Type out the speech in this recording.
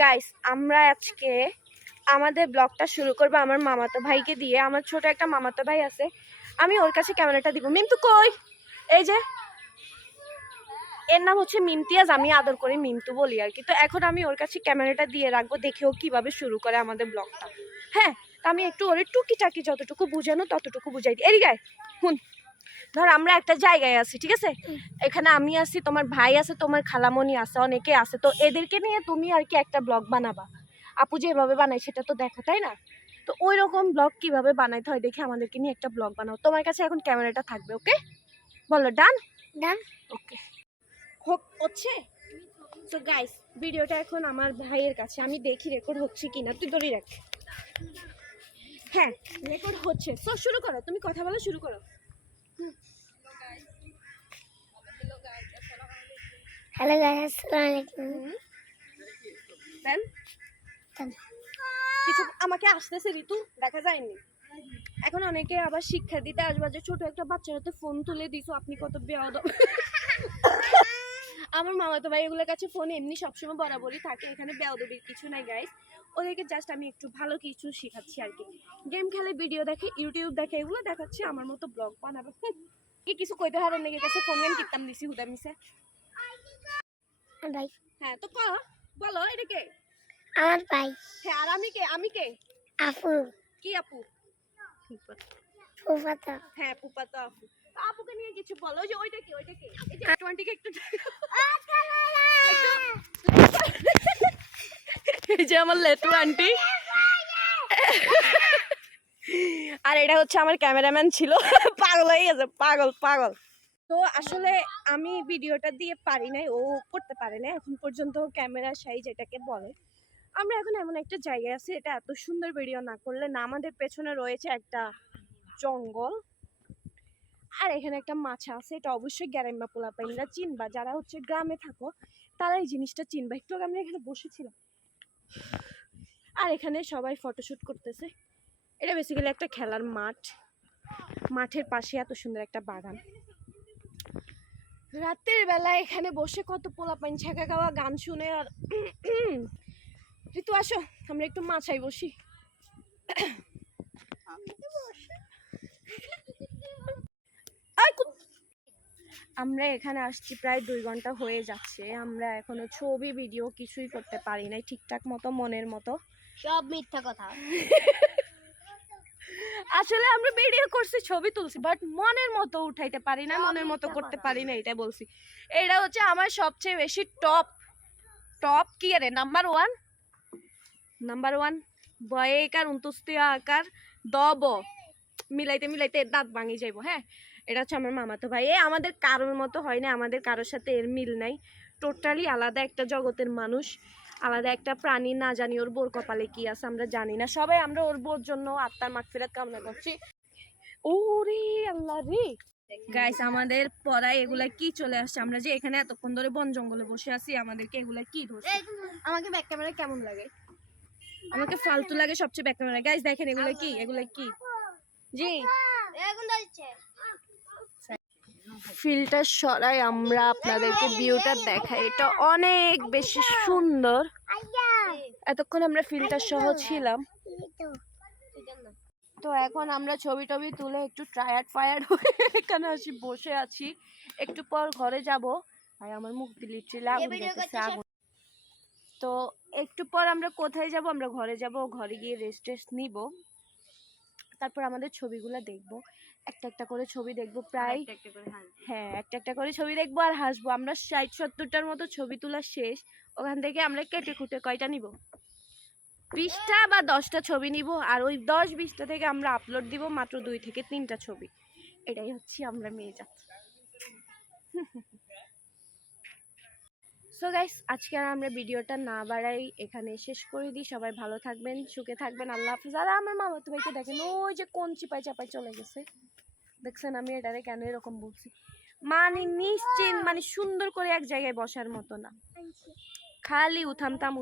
Guys আমরা আজকে আমাদের ব্লগটা শুরু করবো আমার মামাতো ভাইকে দিয়ে। আমার ছোট একটা মামাতো ভাই আছে, আমি ওর কাছে ক্যামেরাটা দিব। মিমতু কই? এই যে এর নাম হচ্ছে মিমতিয়াজ, আমি আদর করে মিমতু বলি আর কি। তো এখন আমি ওর কাছে ক্যামেরাটা দিয়ে রাখবো, দেখে ও কিভাবে শুরু করে আমাদের ব্লগটা। হ্যাঁ, আমি একটু ওর টুকিটাকি যতটুকু বুঝানো ততটুকু বুঝাই দিই। এদিকে হুন, ধর আমরা একটা জায়গায় আছি, ঠিক আছে? এখানে আমি আছি, তোমার ভাই আছে, তোমার খালামণি আছে, অনেকে আছে। তো এদেরকে নিয়ে তুমি আর কি একটা ব্লগ বানাবা। আপু যেভাবে বানায় সেটা তো দেখো, তাই না? তো ওই রকম ব্লগ কিভাবে বানাইতে হয় দেখে আমাদেরকে নিয়ে একটা ব্লগ বানাও। তোমার কাছে এখন ক্যামেরাটা থাকবে, ওকে? বলো ডান। ডান, ওকে। হোক, হচ্ছে। তো গাইস, ভিডিওটা এখন আমার ভাইয়ের কাছে, আমি দেখি রেকর্ড হচ্ছে কিনা। তুই ধরে রাখ। হ্যাঁ, রেকর্ড হচ্ছে। তো শুরু করো, তুমি কথা বলা শুরু করো। হ্যালো গাইস, আসসালামু আলাইকুম। দেন কিছু আমাকে আসতেছে ঋতু, দেখা যায়নি। এখন অনেকে আবার শিক্ষা দিতে আসবে যে ছোট একটা বাচ্চার হাতে ফোন তুলে দিছো, আপনি কত বেয়াদব। আমার মামাতো ভাই এগুলোর কাছে ফোন এমনি সবসময় বরাবরই থাকে, এখানে বেয়াদবির কিছু নাই গাইস। ওদেরকে জাস্ট আমি একটু ভালো কিছু শেখাচ্ছি আর কি। গেম খেলে, ভিডিও দেখে, ইউটিউব দেখে, এগুলো দেখাচ্ছি। আমার মতো ব্লগ বানাবে কি কিছু কইতে হারেন নাকি কাছে ফোন গেম কিনতাম দিছি হুদা মিশে। ভাই, হ্যাঁ তো বলো, এটা কে? আমার ভাই। হ্যাঁ, আর আমি কে? আমি কে? আপু। কি আপু? ফুফাতো। হ্যাঁ, পুপাতো আপু। তো আপুকে নিয়ে কিছু বলো। ওই যে ওইটা কি? ওইটা কি? এই যে 20 কে একটু এই যে আমার লেটু আন্টি। আর এটা হচ্ছে আমার ক্যামেরাম্যান ছিল, পাগল হয়ে গেছে, পাগল পাগল। তো আসলে আমি ভিডিওটা দিয়ে পারি নাই, ও করতে পারে না এখন পর্যন্ত, ক্যামেরা সাইজ এটাকে বলে। আমরা এখন এমন একটা জায়গায় আছি, এটা এত সুন্দর ভিডিও না করলে না। আমাদের পেছনে রয়েছে একটা জঙ্গল, আর এখানে একটা মাছা আছে। এটা অবশ্যই গ্রাম্য পোলাপাইনরা চিনবা, যারা হচ্ছে গ্রামে থাকো তারা এই জিনিসটা চিনবা। একটু আমরা এখানে বসেছিলাম, আর এখানে সবাই ফটোশুট করতেছে। এটা বেসিক্যালি একটা খেলার মাঠ, মাঠের পাশে এত সুন্দর একটা বাগান। রাতের বেলা এখানে বসে কত পোলাপাইন ছ্যাঁকা খাওয়া গান শুনে। আর ঋতু আসো, আমরা একটু মাছাই বসি। আমরা এখানে আসছি প্রায় 2 ঘন্টা হয়ে যাচ্ছে। আমরা এখনো ছবি ভিডিও কিছুই করতে পারি নাই ঠিকঠাক মতো, মনের মতো। সব মিথ্যা কথা। আসলে আমরা ভিডিও করছি, ছবি তুলছি, বাট মনের মতো উঠাইতে পারি না, মনের মতো করতে পারি না, এটা বলছি। এটা হচ্ছে আমার সবচেয়ে বেশি টপ কি রে, নাম্বার ওয়ান বয়ে একার উন্তুস্তিয়া আকার দব মিলাইতে মিলাইতে দাঁত ভাঙি যাইব। হ্যাঁ, এটা হচ্ছে আমার মামাতো ভাই। আমাদের কারোর মতো হয় না, আমাদের কারোর সাথে এর মিল নাই। টোটালি আলাদা একটা জগতের মানুষ, আলাদা একটা প্রাণী। না জানি ওর বোর কপালে কি আছে, আমরা জানি না। সবাই আমরা ওর বোর জন্য আত্মার মাগফিরাত কামনা করছি। ওরে আল্লাহ রে গাইস, আমাদের পড়ায় এগুলা কি চলে আসছে? আমরা যে এখানে এতক্ষণ ধরে বন জঙ্গলে বসে আছি, আমাদেরকে এগুলা কি ধরছে? আমাকে ব্যাক ক্যামেরা কেমন লাগে? আমাকে ফালতু লাগে সবচেয়ে ব্যাক ক্যামেরা। গাইস দেখেন এগুলা কি, এগুলা কি? জি ফিল্টার সরাই আমরা আপনাদেরকে ভিউটা দেখাই। এটা অনেক বেশি সুন্দর। এতক্ষণ আমরা ফিল্টার সহ ছিলাম, তো এখন আমরা ছবি টবি তুলে একটু টায়ার্ড হয়ে এখানে আসি, বসে আছি। একটু পর ঘরে যাব। ভাই আমার মুখ লিটারালি আগুন জ্বলতেছে, আগুন। তো একটু পর আমরা কোথায় যাব? আমরা ঘরে যাব, ঘরে গিয়ে রেস্ট নিব, তারপর আমাদের ছবিগুলো দেখব। একটা একটা করে ছবি দেখবো প্রায়। হ্যাঁ, একটা একটা করে ছবি দেখবো আর হাসবো। আমরা 60-70টার মতো ছবি তোলা শেষ। ওখান থেকে আমরা কেটে খুঁটে কয়টা নিব? 20টা বা 10টা ছবি নিব, আর ওই 10-20টা থেকে আমরা আপলোড দিব মাত্র 2 থেকে 3টা ছবি। এটাই হচ্ছে আমরা মেয়ে জাত। সো গাইস, আজকে আর আমরা ভিডিওটা না বাড়াই, এখানে শেষ করে দিই। সবাই ভালো থাকবেন, সুখে থাকবেন, আল্লাহ হাফিজ। আর আমার মামাতো ভাইকে দেখেন, ওই যে কোন চিপাই চাপাই চলে গেছে, দেখছেন? আমি এটারে কেন এরকম বলছি, মানে নিশ্চিন্ত, মানে সুন্দর করে এক জায়গায় বসার মতো না, খালি উঠামতাম।